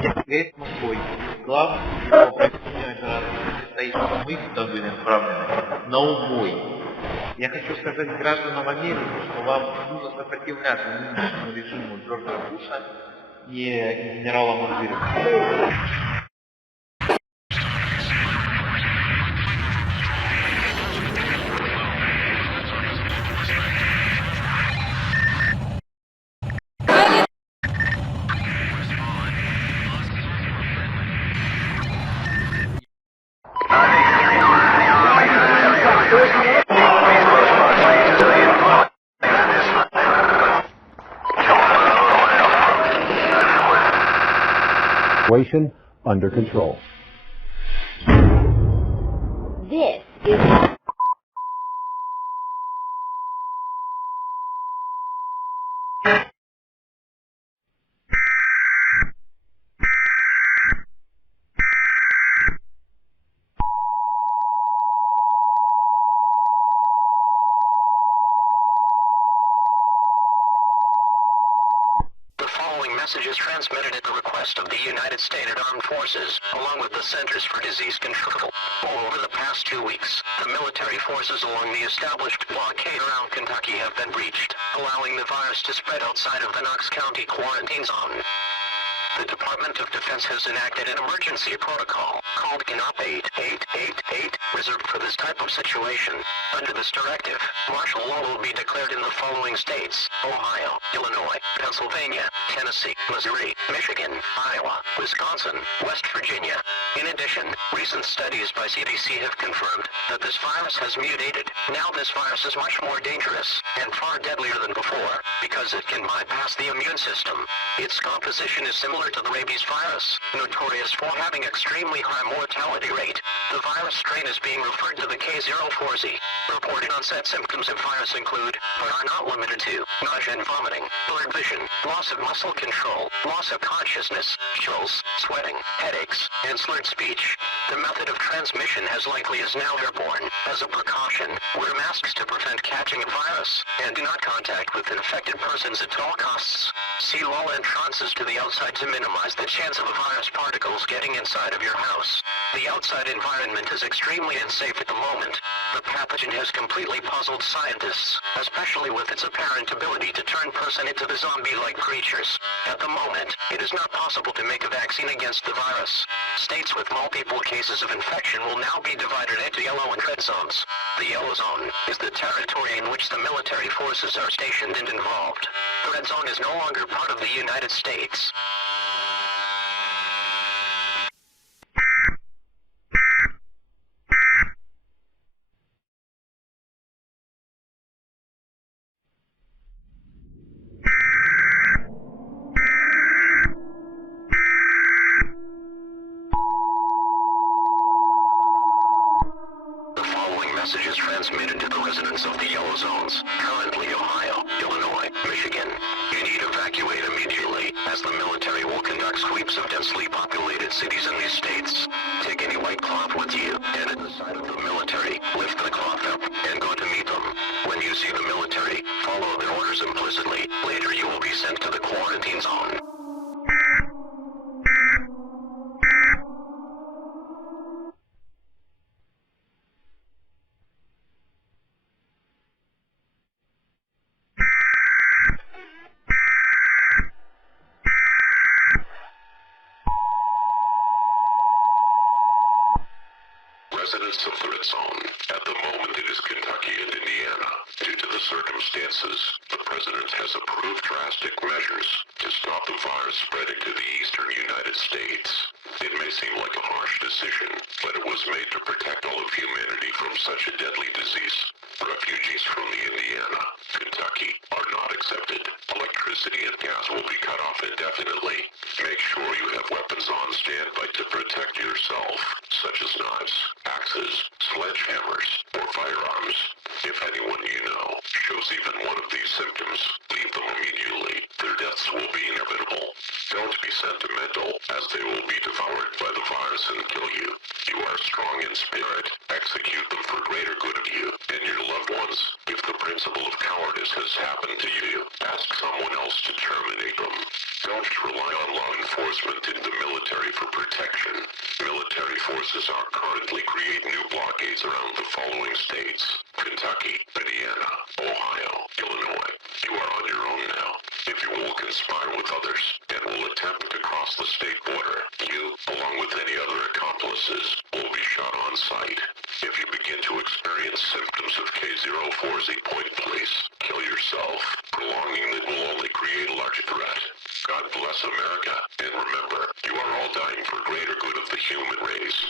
Говорит Москвой. Главное, что обратите внимание, что стоит мы, кто были направлены на убой. Я хочу сказать гражданам Америки, что вам нужно сопротивляться нынешнему режиму Джорджа Буша и генерала Маквири. Situation under control. This is... Message is transmitted at the request of the United States Armed Forces, along with the Centers for Disease Control. Over the past 2 weeks, the military forces along the established blockade around Kentucky have been breached, allowing the virus to spread outside of the Knox County quarantine zone. The Department of Defense has enacted an emergency protocol called GNOP 8888, reserved for this type of situation. Under this directive, martial law will be declared in the following states: Ohio, Illinois, Pennsylvania, Tennessee, Missouri, Michigan, Iowa, Wisconsin, West Virginia. In addition, recent studies by CDC have confirmed that this virus has mutated. Now this virus is much more dangerous and far deadlier than before because it can bypass the immune system. Its composition is similar to the rabies virus, notorious for having extremely high mortality rate. The virus strain is being referred to the K04Z. Reported onset symptoms of virus include, but are not limited to, nausea and vomiting, blurred vision, loss of muscle control, loss of consciousness, chills, sweating, headaches, and slurred speech. The method of transmission as likely is now airborne. As a precaution, wear masks to prevent catching a virus, and do not contact with infected persons at all costs. Seal all entrances to the outside to minimize the chance of a virus particles getting inside of your house. The outside environment is extremely unsafe at the moment. The pathogen has completely puzzled scientists, especially with its apparent ability to turn person into the zombie-like creatures. At the moment, it is not possible to make a vaccine against the virus. States with multiple cases of infection will now be divided into yellow and red zones. The yellow zone is the territory in which the military forces are stationed and involved. The red zone is no longer part of the United States. Message is transmitted to the residents of the yellow zones, currently Ohio, Illinois, Michigan. You need to evacuate immediately, as the military will conduct sweeps of densely populated cities in these states. Take any white cloth with you, and at the side of the military, lift the cloth up, and go to meet them. When you see the military, follow their orders implicitly. Later you will be sent to the quarantine zone. Residents of the red zone. At the moment it is Kentucky and Indiana. Due to the circumstances, the President has approved drastic measures to stop the virus spreading to the eastern United States. It may seem like a harsh decision, but it was made to protect all of humanity from such a deadly disease. Refugees from the Indiana, Kentucky, are not accepted. Electricity and gas will be cut off indefinitely. Make sure you have weapons on standby to protect yourself, such as knives, axes, sledgehammers, or firearms. If anyone you know shows even one of these symptoms, leave them immediately. Their deaths will be inevitable. Don't be sentimental, as they will be devoured by the virus and kill you. You are strong in spirit. Execute them for greater good of you and your loved ones. If the principle of cowardice has happened to you, ask someone else to terminate them. Don't rely on law enforcement to to the military for protection. Military forces are currently creating new blockades around the following states: Kentucky, Indiana, Ohio, Illinois. You are on your own now. If you will conspire with others and will attempt to cross the state border, you, along with any other accomplices, will be shot on sight. If you begin to experience symptoms of K-040, point place, kill yourself. Prolonging it will only create a large threat. God bless America, and remember, you are all dying for greater good of the human race.